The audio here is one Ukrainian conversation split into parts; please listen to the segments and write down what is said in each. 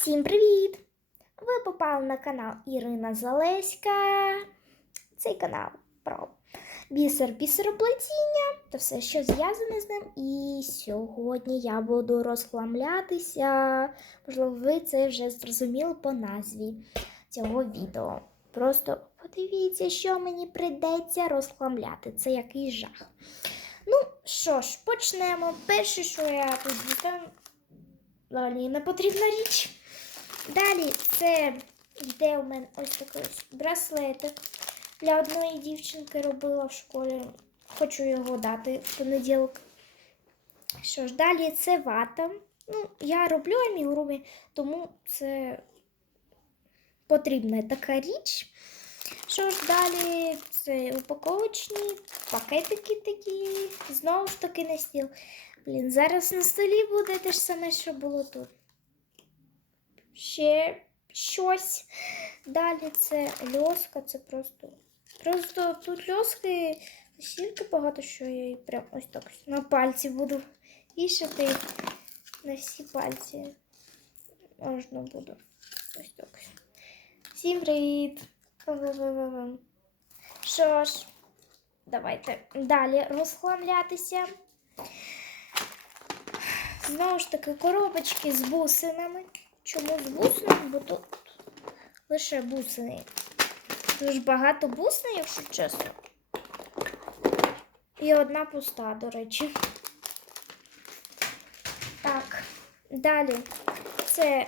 Всім привіт! Ви попали на канал Ірина Залеська. Цей канал про бісер, бісероплетіння та все, що зв'язане з ним. І сьогодні я буду розхламлятися. Можливо, ви це вже зрозуміли по назві цього відео. Просто подивіться, що мені прийдеться розхламляти. Це який жах. Ну що ж, почнемо. Перше, що я дістану, Далі не потрібна річ. Далі це йде у мене ось такий браслетик. Для одної дівчинки робила в школі. Хочу його дати в понеділок. Що ж, далі це вата. Ну, я роблю амігурумі, тому це потрібна така річ. Що ж далі? Це упаковочні пакетики такі. Знову ж таки на стіл. Блін, зараз на столі буде те ж саме, що було тут. Ще щось. Далі це льоска, це просто. Просто тут льоски настільки багато, що я її прям ось так на пальці буду вішати на всі пальці. Можна буду. Ось так. Всім привіт! Що ж, давайте далі розхламлятися. Знову ж таки, коробочки з бусинами. Чому з? Бо тут лише бусини. Дуже багато бусин, якщо чесно. І одна пуста, до речі. Так, далі. Це.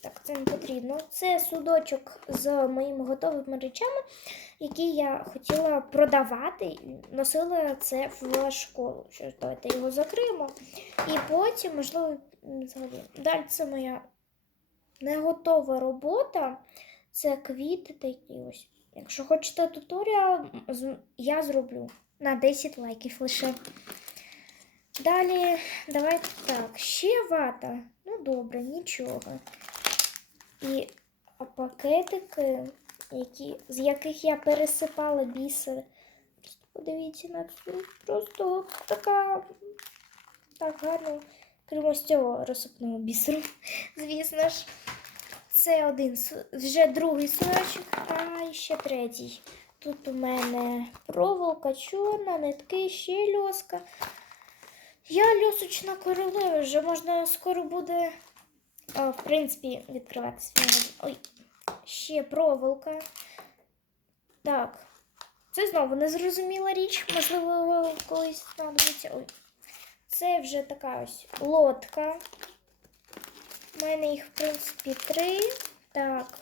Так, це не потрібно. Це судочок з моїми готовими речами, які я хотіла продавати. Носила це в школу. Що ж, давайте його закриємо. І потім, можливо, взагалі. Далі це моя не готова робота. Це квіти такі ось. Якщо хочете туторіал, я зроблю на 10 лайків лише. Далі, давайте так, ще вата. Ну, добре, нічого. І пакетики, які, з яких я пересипала бісер. Подивіться на цю. Просто така так гарно. Крім ось цього розсипного бісеру, звісно ж. Це один вже другий сорочок, а ще третій. Тут у мене проволока, чорна, нитки, ще льоска. Я льосочна королева, вже можна скоро буде, а, в принципі, відкривати свій. Ой, ще проволока. Так, це знову незрозуміла річ, можливо, колись знадобиться. Ой. Це вже така ось лодка. У мене їх, в принципі, три. Так.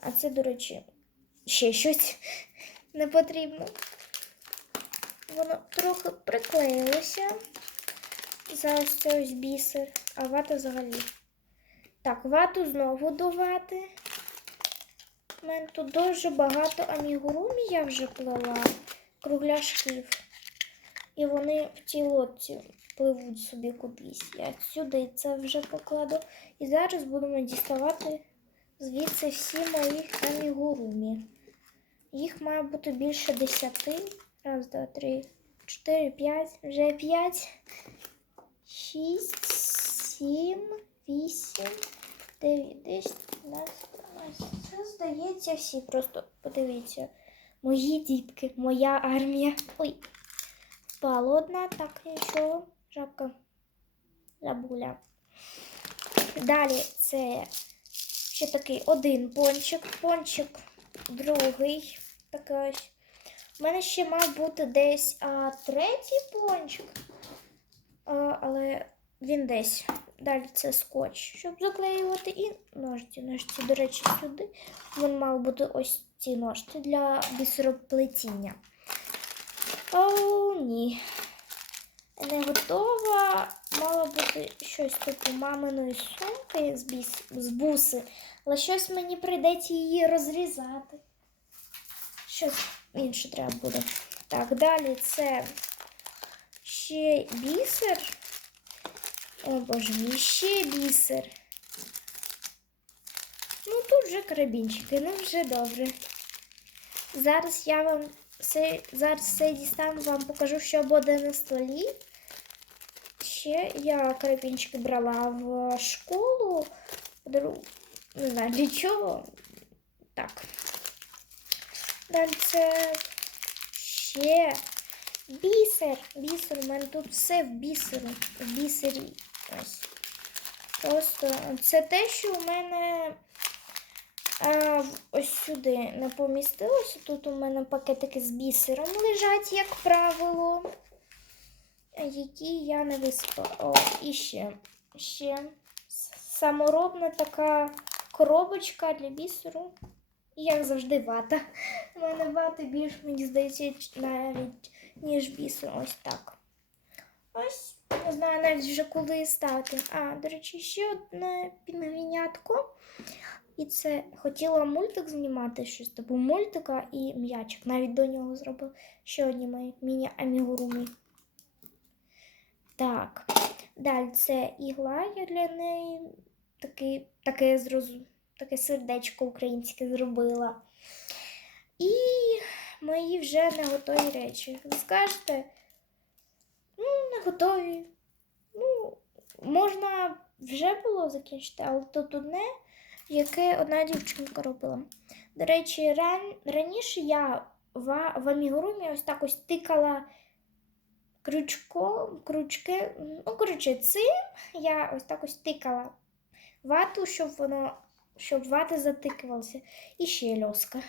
А це, до речі, ще щось не потрібно. Воно трохи приклеїлося. За ось це ось бісер, а вата взагалі. Так, вату знову до вати. У мене тут дуже багато амігурумі я вже плела, кругляшків. І вони в цій лодці пливуть собі кудись. Я сюди це вже покладу. І зараз будемо діставати звідси всі мої амігурумі. Їх має бути більше десяти. Раз, два, три, чотири, п'ять. Вже п'ять. Шість, сім, вісім, дев'ять, десять, дванадцять. Це здається всі. Просто подивіться. Мої дітки, моя армія. Ой. Впала одна, так, нічого. Жабка. Жабуля. Далі це ще такий один пончик. Пончик другий. Такий ось. У мене ще мав бути десь а, третій пончик. А, але він десь. Далі це скотч, щоб заклеювати. І ножиці. Ножиці, до речі, сюди. Він мав бути ось ці ножиці для бісероплетіння. О, ні. Не готова. Мала бути щось типу маминої сумки з, біс... з буси, але щось мені прийдеться її розрізати. Щось інше треба буде. Так, далі це ще бісер. О боже мій, ще бісер. Ну, тут вже карабінчики, ну вже добре. Зараз я вам все, зараз все дістану, вам покажу, що буде на столі. Ще я карабінчики брала в школу. Не знаю для чого. Так. Далі це ще бісер. Бісер. У мене тут все в бісері. В бісері. Ось. Просто це те, що у мене а, ось сюди не помістилося. Тут у мене пакетики з бісером лежать, як правило, які я не висипала. О, і ще, ще саморобна така коробочка для бісеру. І як завжди вата. У мене вати більш, мені здається, навіть, ніж бісер. Ось так. Ось, не знаю навіть вже коли ставити. А, до речі, ще одне пінгвінятко. І це хотіла мультик знімати щось, типу мультика і м'ячик. Навіть до нього зробив ще одні мої міні-амігуруми. Так. Далі це ігла, я для неї таке, таке, зроз... таке сердечко українське зробила. І мої вже не готові речі. Ви скажете, ну, не готові. Ну, можна вже було закінчити, але тут одне, яке одна дівчинка робила. До речі, ран... раніше я в, в амігурумі ось так ось тикала крючком, крючки. Ну, коротше, цим я ось так ось тикала вату, щоб воно, щоб вата затикувалася. І ще льоска.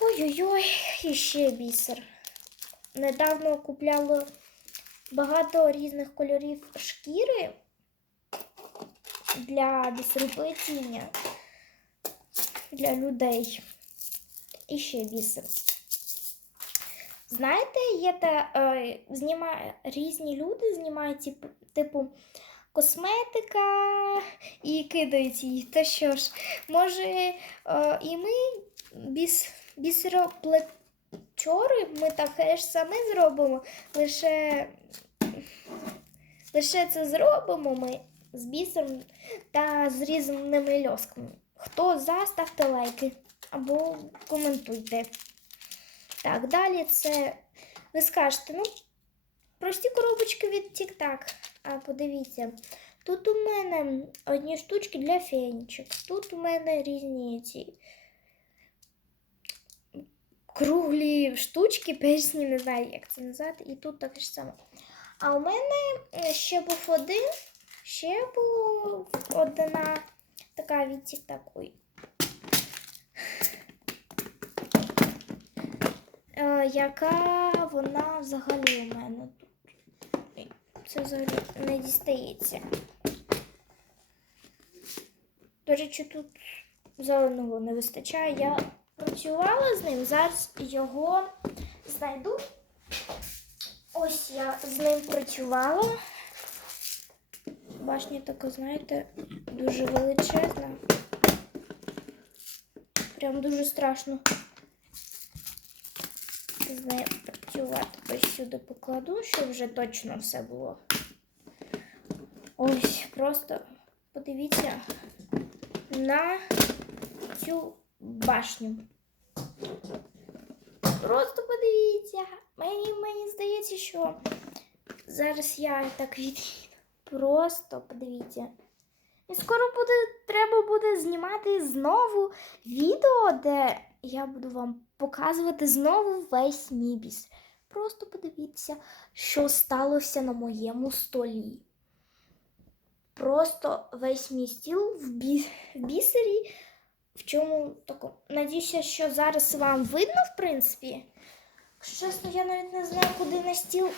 Ой-ой-ой, і ще бісер. Недавно купляла багато різних кольорів шкіри для бісероплетіння для людей. І ще бісер. Знаєте, є та е, знімає, різні люди знімають типу, косметика і кидають її. То що ж, може е, і ми біс, бісероплетчори, ми таке ж саме зробимо, лише, лише це зробимо ми з бісером та з різними льосками. Хто за, ставте лайки або коментуйте. Так, далі це ви скажете, ну, прості коробочки від Тік-Так. А подивіться, тут у мене одні штучки для фенічок. Тут у мене різні ці круглі штучки, персні, не знаю, як це назвати. І тут таке ж саме. А у мене е, ще був один, ще була одна така від Тік-Так. Е, яка вона взагалі у мене тут. Це взагалі не дістається. До речі, тут зеленого не вистачає. Я працювала з ним, зараз його знайду. Ось я з ним працювала. Башня така, знаєте, дуже величезна. Прям дуже страшно з працювати. Ось сюди покладу, щоб вже точно все було. Ось, просто подивіться на цю башню. Просто подивіться. Мені, мені здається, що зараз я так відійду. Просто подивіться. І скоро буде, треба буде знімати знову відео, де я буду вам показувати знову весь мій біс. Просто подивіться, що сталося на моєму столі. Просто весь мій стіл в, бі... в бісері. В чому тако. Надіюся, що зараз вам видно, в принципі. Чесно, я навіть не знаю, куди на стіл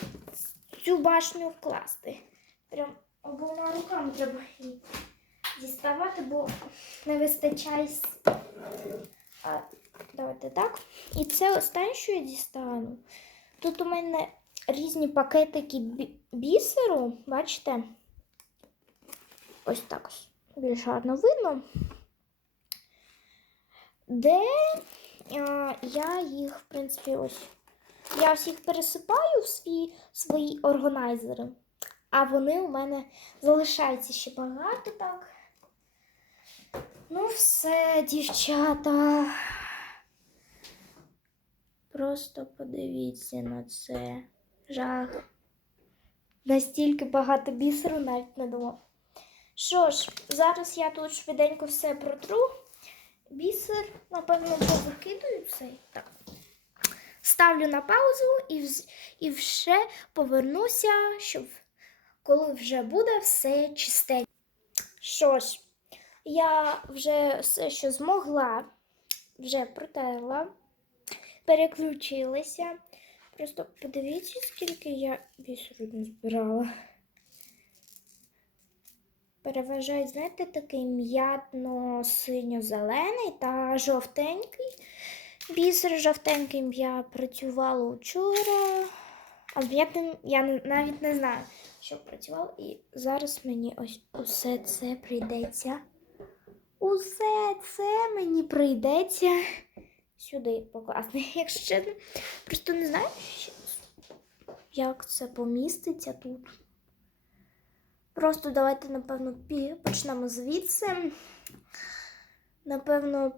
цю башню вкласти. Прям обома руками треба її діставати, бо не вистачає. Давайте так. І це останнє, що я дістану. Тут у мене різні пакетики бісеру, бачите? Ось так ось більш гарно видно. Де а, я їх, в принципі, ось. Я їх пересипаю в свій, свої органайзери, а вони у мене залишаються ще багато так. Ну, все, дівчата. Просто подивіться на це. Жах. настільки багато бісеру навіть не думав. Що ж, зараз я тут швиденько все протру. Бісер, напевно, повикидаю цей. Так. Ставлю на паузу і, вз- і вже повернуся, щоб коли вже буде все чистенько. Що ж, я вже все, що змогла, вже протерла, переключилася. Просто подивіться, скільки я бісеру збирала. Переважають, знаєте, такий м'ятно-синьо-зелений та жовтенький. Бісер жовтеньким я працювала вчора. А м'ятним я навіть не знаю, що працювала. І зараз мені ось усе це прийдеться. Усе це мені прийдеться сюди покласти. Якщо просто не знаю, як це поміститься тут. Просто давайте, напевно, почнемо звідси. Напевно,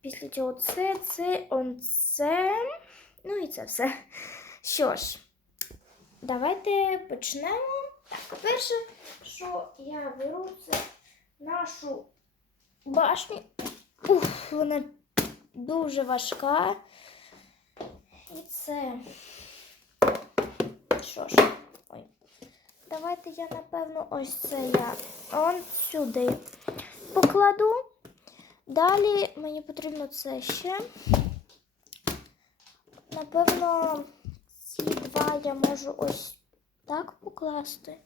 після цього це, це, он це. Ну і це все. Що ж, давайте почнемо. Так, перше, що я беру, це нашу башню. Ух, вона дуже важка. І це. Що ж, ой. Давайте я, напевно, ось це я он сюди покладу. Далі мені потрібно це ще. Напевно, ці два я можу ось так покласти.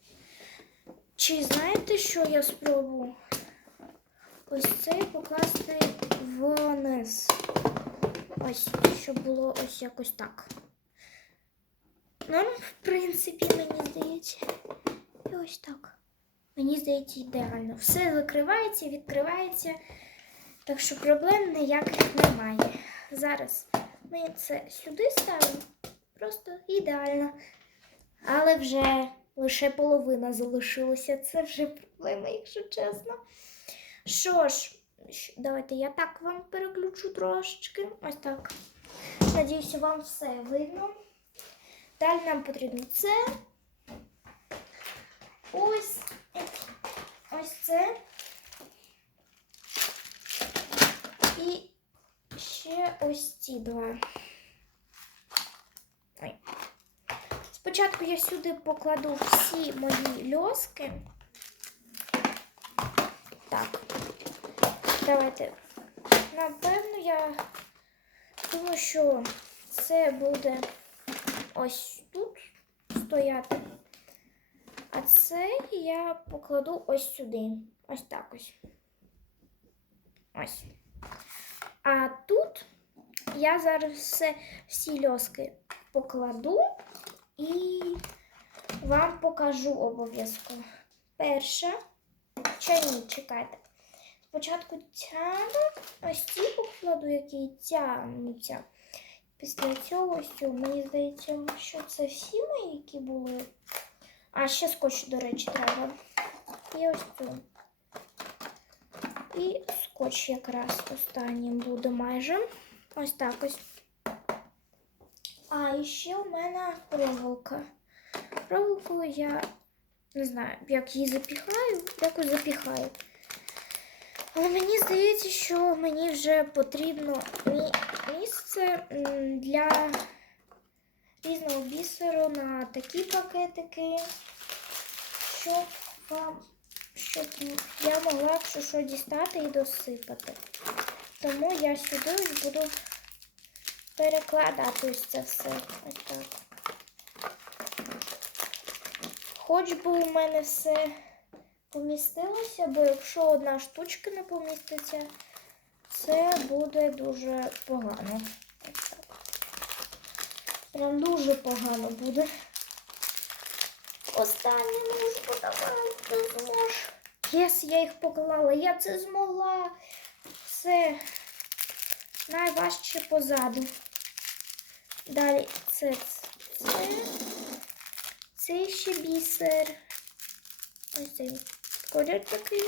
Чи знаєте, що я спробую? Ось цей покласти вниз. Ось, щоб було ось якось так. Ну, в принципі, мені здається. І ось так. Мені здається, ідеально. Все закривається, відкривається. Так що проблем ніяких немає. Зараз ми це сюди ставимо. Просто ідеально. Але вже лише половина залишилася. Це вже проблема, якщо чесно. Що ж, давайте я так вам переключу трошечки. Ось так. Надіюся, вам все видно. Далі нам потрібно це. Ось. Ось це. І ще ось ці два. Ой. Спочатку я сюди покладу всі мої льоски. Так. Давайте. Напевно, я думаю, що це буде ось тут стояти. А це я покладу ось сюди. Ось так ось. Ось. А тут я зараз все, всі льоски покладу і вам покажу обов'язково. Перша. Чи ні, чекайте. Спочатку тяну, ось ці покладу, які тягнуться. Після цього ось цю. Мені здається, що це всі мої, які були. А ще скотч, до речі, треба. І ось цю. І скотч якраз останнім буде майже. Ось так ось. А ще у мене проволока. Проволоку я не знаю, як її запіхаю, якось запіхаю. Але мені здається, що мені вже потрібно місце для різного бісеру на такі пакетики, щоб вам, щоб я могла, якщо що, дістати і досипати. Тому я сюди буду перекладати ось це все. Ось так. Хоч би у мене все помістилося, бо якщо одна штучка не поміститься, це буде дуже погано. Прям дуже погано буде. Останнє нужбу давай, ти зможеш. Єс, я їх поклала, я це змогла. Все найважче позаду. Далі це, це, це ще бісер. Ось цей колір такий.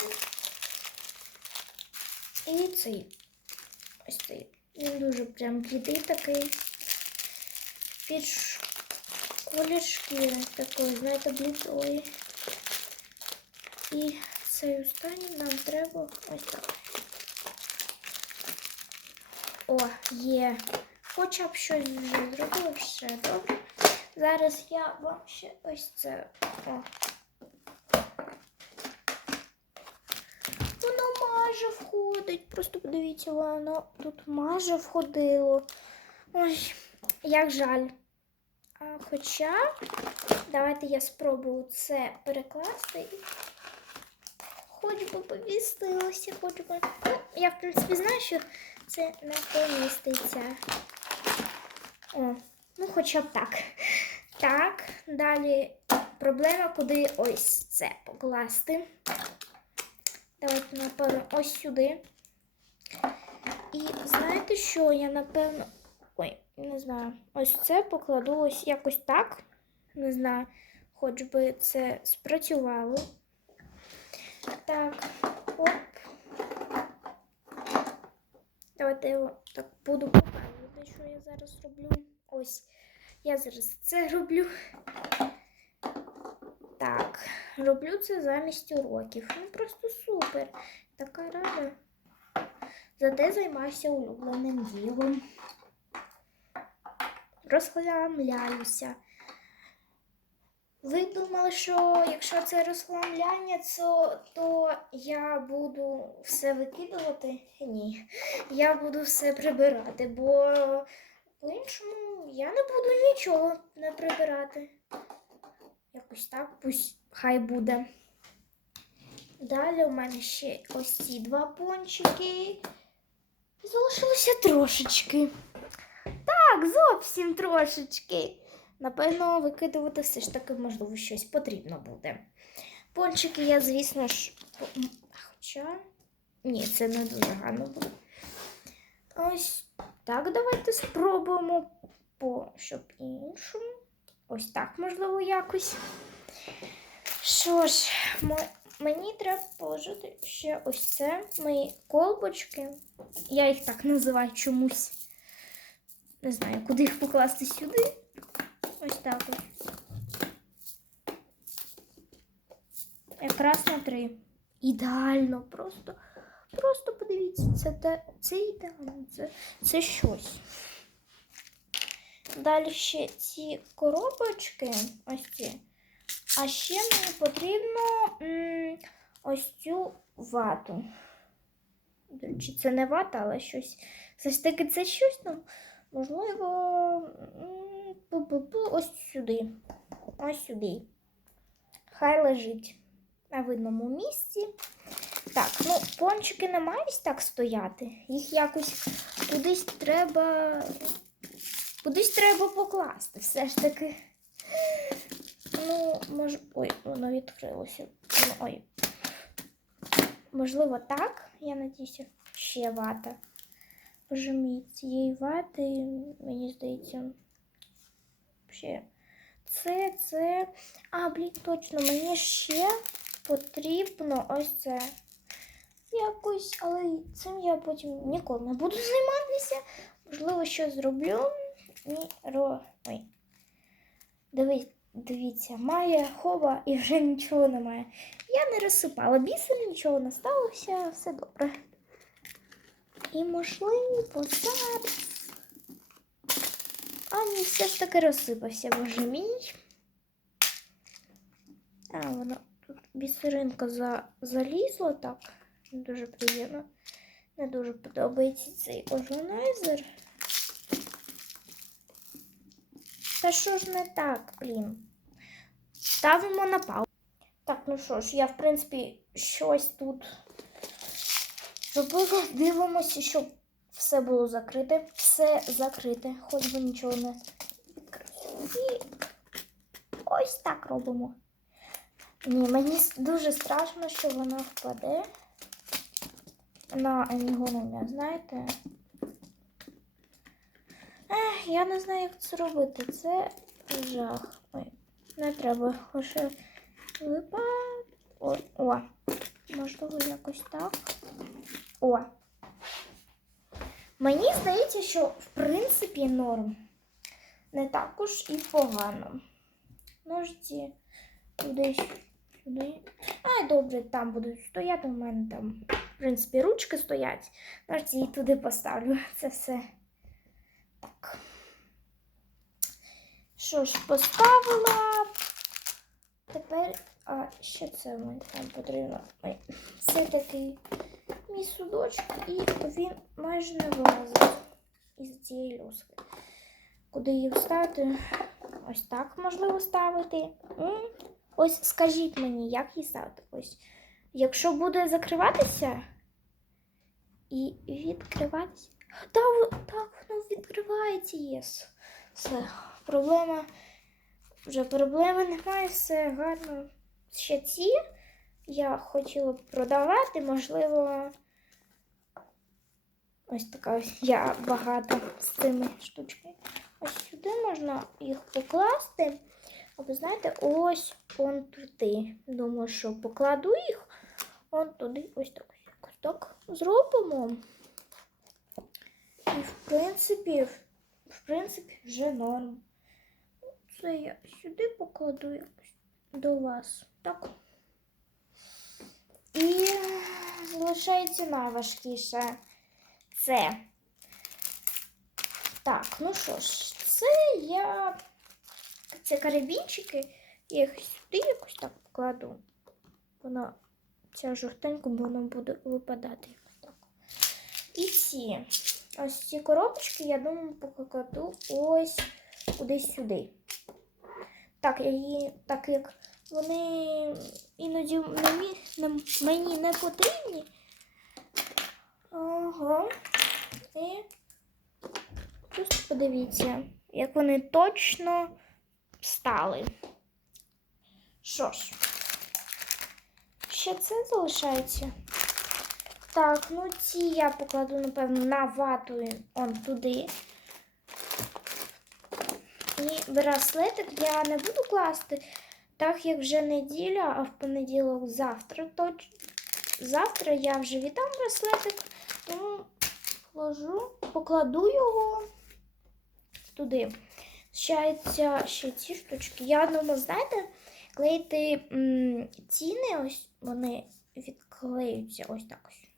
І цей. Ось цей. Він дуже прям блідий такий. Під колір шкіри такої, знаєте, блідої. І цей останній нам треба ось так. О, є. Хоча б щось вже зробила, все добре. Зараз я вам ще ось це. О. Воно майже входить. Просто подивіться, воно тут майже входило. Ой, як жаль. Хоча, давайте я спробую це перекласти. Хоч би повістилося, хоч би. Ну, я, в принципі, знаю, що це не поміститься. О, ну хоча б так. Так, далі проблема, куди ось це покласти. Давайте, напевно, ось сюди. І знаєте що? Я напевно. Ой, не знаю. Ось це покладу ось якось так. Не знаю, хоч би це спрацювало. Так, оп. Давайте я так буду показувати, що я зараз роблю. Ось, я зараз це роблю. Так, роблю це замість уроків. Ну просто супер. Така рада. Зате займаюся улюбленим ділом. Розхламляюся. Ви думали, що якщо це розхламляння, то, то я буду все викидувати? Ні. Я буду все прибирати, бо по-іншому я не буду нічого не прибирати. Якось так, пусть хай буде. Далі у мене ще ось ці два пончики. Залишилося трошечки. Так, зовсім трошечки. Напевно, викидувати все ж таки, можливо, щось потрібно буде. Пончики я, звісно ж. Хоча. Ні, це не дуже гарно буде. Ось так, давайте спробуємо по щоб іншому. Ось так, можливо, якось. Що ж, мо- мені треба положити ще ось це мої колбочки. Я їх так називаю чомусь. Не знаю, куди їх покласти сюди. Ось так ось. Якраз на три. Ідеально, просто, просто подивіться, це, те, це ідеально, це, це щось. Далі ще ці коробочки, ось ці. А ще мені потрібно м, ось цю вату. Речі, це не вата, але щось. Все ж таки це щось, ну, можливо, ось сюди. Ось сюди. Хай лежить на видному місці. Так, ну, пончики не мають так стояти. Їх якось кудись треба. Кудись треба покласти, все ж таки. Ну, може. Ой, воно відкрилося. Ну, ой. Можливо, так. Я надіюся, ще вата. Боже мій, цієї вати, мені здається. Ще. Це, це. А, блін, точно, мені ще потрібно ось це. Якось, але цим я потім ніколи не буду займатися. Можливо, щось зроблю. Ні, ро. Ой. Дивись, дивіться, має хова і вже нічого немає. Я не розсипала бісер, нічого не сталося, все добре. І можливо зараз. А, ні, все ж таки розсипався, боже мій. А, воно тут бісеринка за... залізла так. Дуже приємно. Не дуже подобається цей органайзер. Та що ж не так, блін? Ставимо на паузу. Так, ну що ж, я, в принципі, щось тут робила. Дивимося, щоб все було закрите. Все закрите, хоч би нічого не відкрилося. І ось так робимо. Ні, мені дуже страшно, що вона впаде на анігонумя, знаєте? Ех, я не знаю, як це робити. Це жах. Ой, не треба лише випа. О, о. Можливо, якось так. О. Мені здається, що в принципі норм. Не також і погано. ножиці кудись сюди. А, добре, там будуть стояти. У мене там, в принципі, ручки стоять. Ножиці і туди поставлю. Це все. Так. Що ж, поставила. Тепер, а ще це мені там потрібно. Це такий мій судочок, і він майже не вилазить із цієї льоски. Куди її вставити? Ось так можливо ставити. Ось скажіть мені, як її ставити? Ось. Якщо буде закриватися і відкриватися. Та, так, воно відкривається, єс. Все, проблема. Вже проблеми немає, все гарно. Ще ці я хотіла б продавати, можливо. Ось така ось я багата з цими штучками. Ось сюди можна їх покласти. А ви знаєте, ось он туди. Думаю, що покладу їх он туди. Ось так. ось так зробимо. І в принципі, в, принципі, вже норм. Це я сюди покладу якось до вас. Так. І залишається найважкіше. Це. Так, ну що ж, це я. Це карабінчики. Я їх сюди якось так покладу. Вона ця жовтенька, воно буде випадати якось так. І ці. Ось ці коробочки, я думаю, покладу ось кудись сюди. Так, її, так як вони іноді мені, мені не потрібні. Ага. І просто подивіться, як вони точно стали. Що ж, ще це залишається. Так, ну ці я покладу, напевно, на вату он туди. І браслетик я не буду класти, так як вже неділя, а в понеділок завтра точ... Завтра я вже віддам браслетик, тому вложу, покладу його туди. Ще, ще ці штучки. Я думаю, знаєте, клеїти м, ціни, ось вони відклеються ось так ось.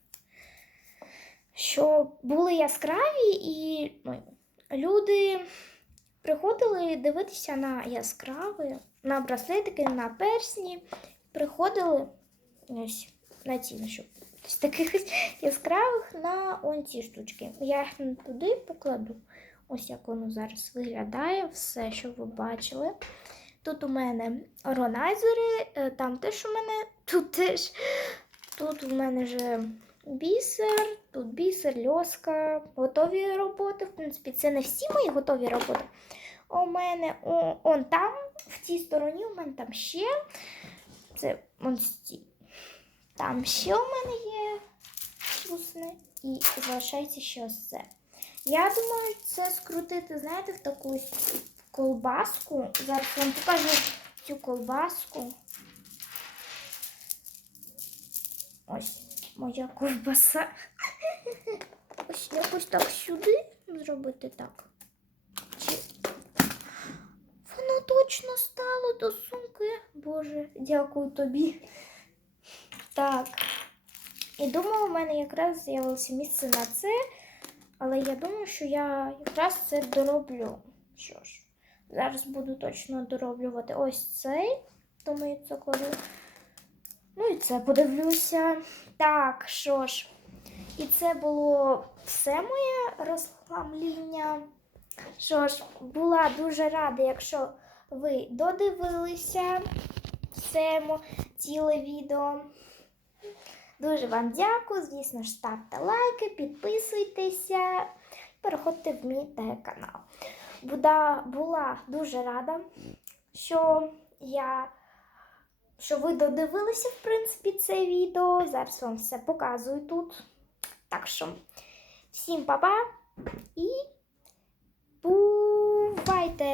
Щоб були яскраві і ну, люди приходили дивитися на яскраві, на браслетики, на персні. Приходили ось на ці, щоб з таких яскравих на он ці штучки. Я їх туди покладу. Ось як воно зараз виглядає, все, що ви бачили. Тут у мене ронайзери, е, там теж у мене, тут теж. Тут у мене вже бісер, тут бісер, льоска, готові роботи. В принципі, це не всі мої готові роботи. У мене о, он там, в цій стороні, у мене там ще. Це он стій. Там ще у мене є вусни. І залишається ще ось це. Я думаю, це скрутити, знаєте, в таку колбаску. Зараз вам покажу цю колбаску. Ось моя ковбаса. Ось якось так сюди зробити так. Чи... Воно точно стало до сумки. Боже, дякую тобі. Так. І думаю, у мене якраз з'явилося місце на це. Але я думаю, що я якраз це дороблю. Що ж, зараз буду точно дороблювати ось цей, я це кладу. Ну і це подивлюся. Так, що ж, і це було все моє розхламління. Що ж, була дуже рада, якщо ви додивилися все ціле відео. Дуже вам дякую. Звісно ставте лайки, підписуйтеся, переходьте в мій телеканал. Була дуже рада, що я. Що ви додивилися, в принципі, це відео. Зараз вам все показую тут. Так що, всім па-па і бувайте!